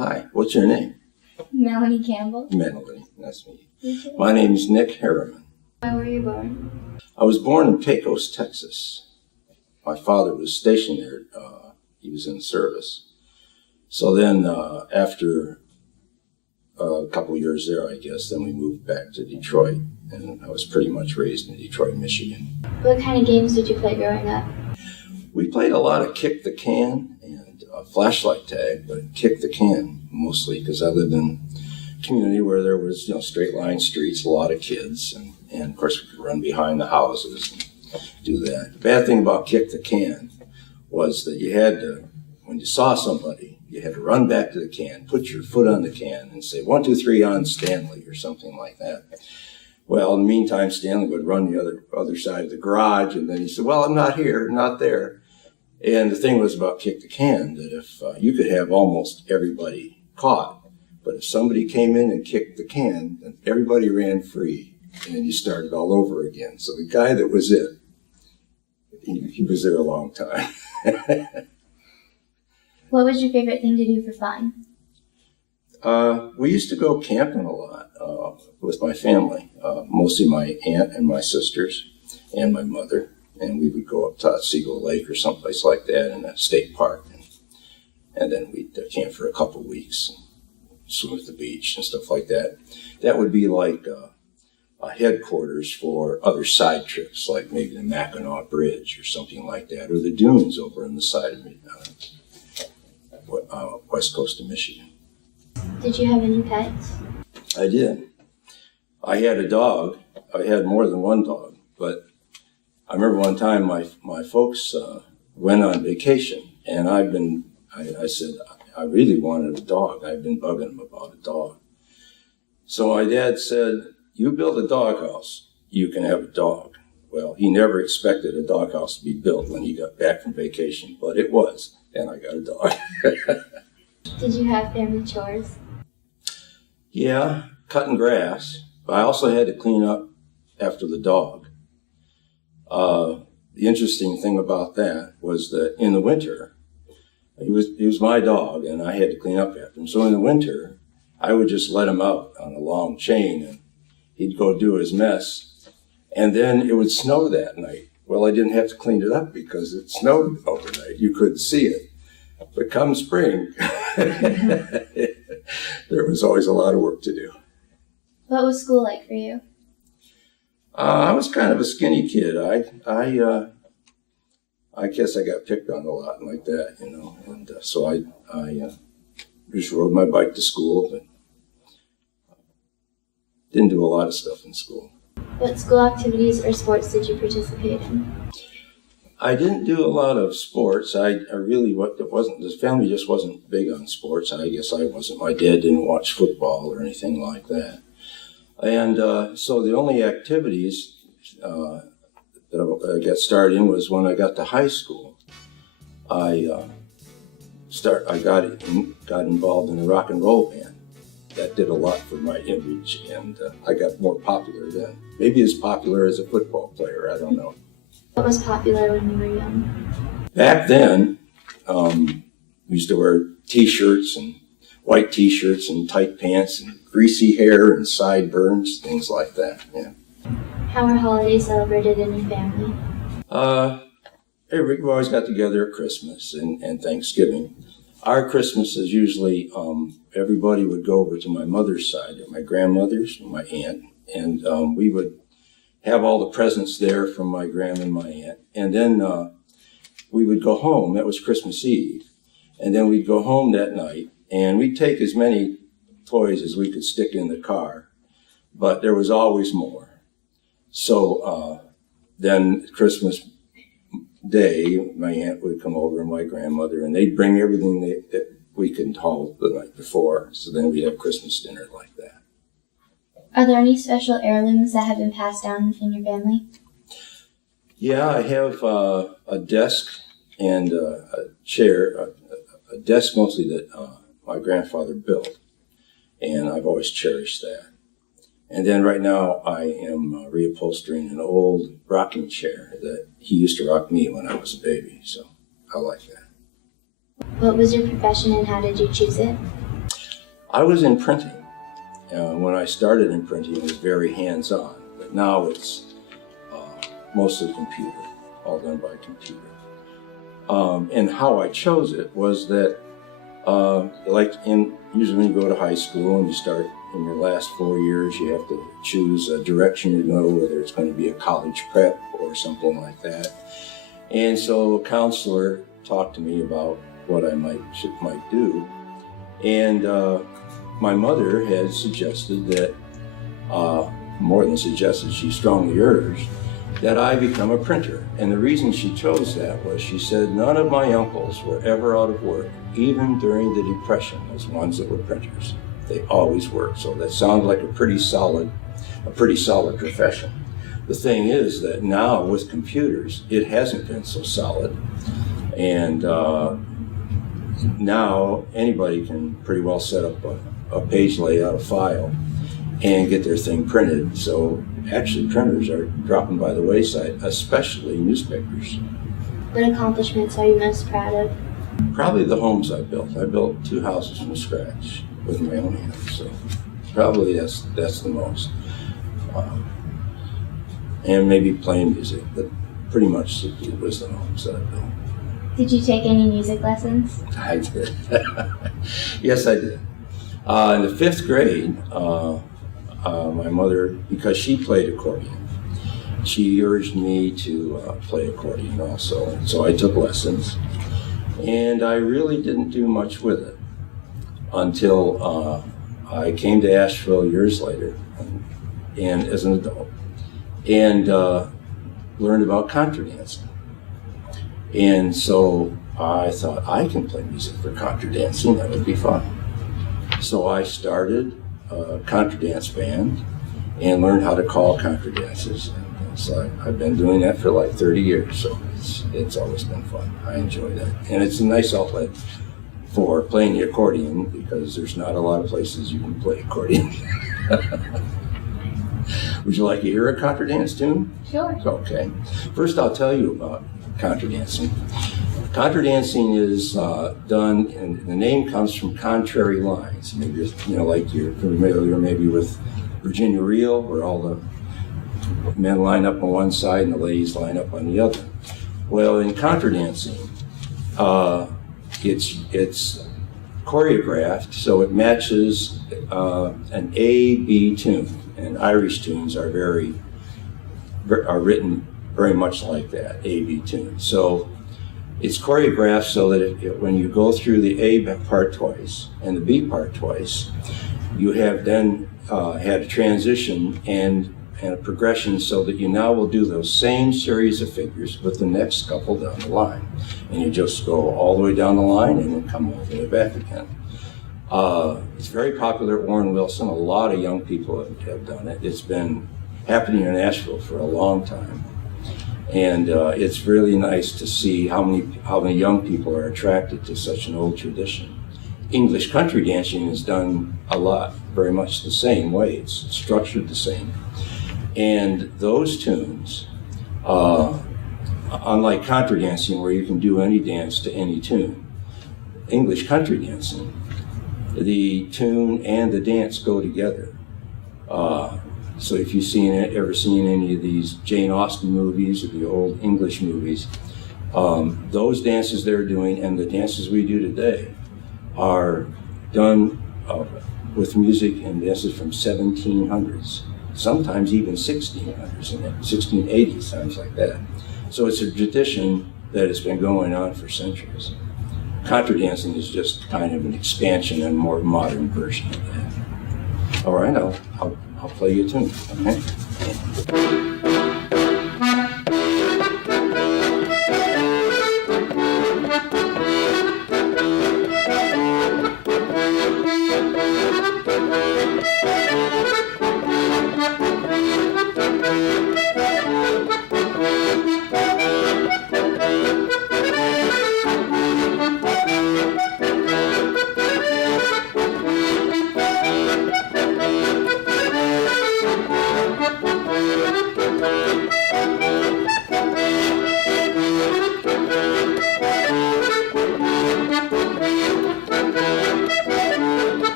Hi, what's your name? Melanie Campbell. Melanie, nice to meet you. You too. My name's Nick Harriman. Where were you born? I was born in Pecos, Texas. My father was stationed there. He was in service. So then after a couple years there, I guess, then we moved back to Detroit. And I was pretty much raised in Detroit, Michigan. What kind of games did you play growing up? We played a lot of kick the can and flashlight tag, but kick the can mostly because I lived in a community where there was, straight line streets, a lot of kids, and of course we could run behind the houses and do that. The bad thing about kick the can was that you had to, when you saw somebody, you had to run back to the can, put your foot on the can and say 1, 2, 3 on Stanley or something like that. Well, in the meantime, Stanley would run the other side of the garage, and then he said, well, I'm not here, not there. And the thing was about kick the can, that if you could have almost everybody caught, but if somebody came in and kicked the can, then everybody ran free, and you started all over again. So the guy that was it, he was there a long time. What was your favorite thing to do for fun? We used to go camping a lot with my family, mostly my aunt and my sisters and my mother. And we would go up to Seagull Lake or someplace like that in a state park. And then we'd camp for a couple weeks, and swim at the beach and stuff like that. That would be like a headquarters for other side trips, like maybe the Mackinac Bridge or something like that, or the dunes over on the side of west coast of Michigan. Did you have any pets? I did. I had a dog. I had more than one dog, but I remember one time my folks went on vacation, and I said, I really wanted a dog. I've been bugging them about a dog. So my dad said, you build a doghouse, you can have a dog. Well, he never expected a doghouse to be built when he got back from vacation, but it was, and I got a dog. Did you have family chores? Yeah, cutting grass, but I also had to clean up after the dog. The interesting thing about that was that in the winter, he was my dog, and I had to clean up after him. So in the winter, I would just let him out on a long chain, and he'd go do his mess. And then it would snow that night. Well, I didn't have to clean it up because it snowed overnight. You couldn't see it. But come spring, there was always a lot of work to do. What was school like for you? I was kind of a skinny kid. I guess I got picked on a lot like that, and so I just rode my bike to school, but didn't do a lot of stuff in school. What school activities or sports did you participate in? I didn't do a lot of sports. The family just wasn't big on sports. I guess I wasn't. My dad didn't watch football or anything like that. And so the only activities that I got started in was when I got to high school. I got involved in a rock and roll band. That did a lot for my image, and I got more popular then. Maybe as popular as a football player, I don't know. What was popular when you were young? Back then, we used to wear T-shirts and white T-shirts and tight pants and greasy hair and sideburns, things like that. Yeah. How are holidays celebrated in your family? We always got together at Christmas and Thanksgiving. Our Christmas is usually everybody would go over to my mother's side, my grandmother's, my aunt, and we would have all the presents there from my grandma and my aunt. And then we would go home. That was Christmas Eve. And then we'd go home that night, and we'd take as many toys as we could stick in the car, but there was always more. So then Christmas Day, my aunt would come over and my grandmother, and they'd bring everything that we couldn't haul the night before. So then we'd have Christmas dinner like that. Are there any special heirlooms that have been passed down in your family? Yeah, I have a desk and a chair, a desk mostly that my grandfather built, and I've always cherished that. And then right now I am reupholstering an old rocking chair that he used to rock me when I was a baby, so I like that. What was your profession and how did you choose it? I was in printing. When I started in printing, it was very hands-on, but now it's mostly computer, all done by computer. And how I chose it was that, usually when you go to high school and you start in your last 4 years, you have to choose a direction to go, whether it's going to be a college prep or something like that. And so a counselor talked to me about what I might do. And my mother had suggested that, more than suggested, she strongly urged that I become a printer. And the reason she chose that was she said none of my uncles were ever out of work, even during the Depression, those ones that were printers. They always worked. So that sounds like a pretty solid profession. The thing is that now with computers, it hasn't been so solid. And now anybody can pretty well set up a page layout, a file, and get their thing printed. So actually printers are dropping by the wayside, especially newspapers. What accomplishments are you most proud of? Probably the homes I built. I built 2 houses from scratch with my own hands, so probably that's the most. And maybe playing music, but pretty much it was the homes that I built. Did you take any music lessons? I did. Yes, I did. In the 5th grade, my mother, because she played accordion, she urged me to play accordion also. So I took lessons, and I really didn't do much with it until I came to Asheville years later, and as an adult, and learned about contra dancing. And so I thought, I can play music for contra dancing, that would be fun. So I started a contra dance band and learned how to call contra dances. And so I've been doing that for like 30 years, so it's always been fun. I enjoy that. And it's a nice outlet for playing the accordion, because there's not a lot of places you can play accordion. Would you like to hear a contra dance tune? Sure. Okay. First I'll tell you about contra dancing. Contra dancing is done, and the name comes from contrary lines. Maybe, like you're familiar maybe with Virginia Reel, where all the men line up on one side and the ladies line up on the other. Well, in contra dancing, it's choreographed so it matches an A-B tune, and Irish tunes are written very much like that, A-B tune. So it's choreographed so that when you go through the A part twice and the B part twice, you have then had a transition and a progression so that you now will do those same series of figures with the next couple down the line. And you just go all the way down the line and then come all the way back again. It's very popular at Warren Wilson. A lot of young people have done it. It's been happening in Asheville for a long time. And it's really nice to see how many young people are attracted to such an old tradition. English country dancing is done a lot, very much the same way. It's structured the same. And those tunes, unlike contra dancing where you can do any dance to any tune, English country dancing, the tune and the dance go together. So if you've ever seen any of these Jane Austen movies or the old English movies, those dances they're doing and the dances we do today are done with music and dances from 1700s, sometimes even 1600s and 1680s, times like that. So it's a tradition that has been going on for centuries. Contra dancing is just kind of an expansion and more modern version of that. All right, I'll play you a tune, okay?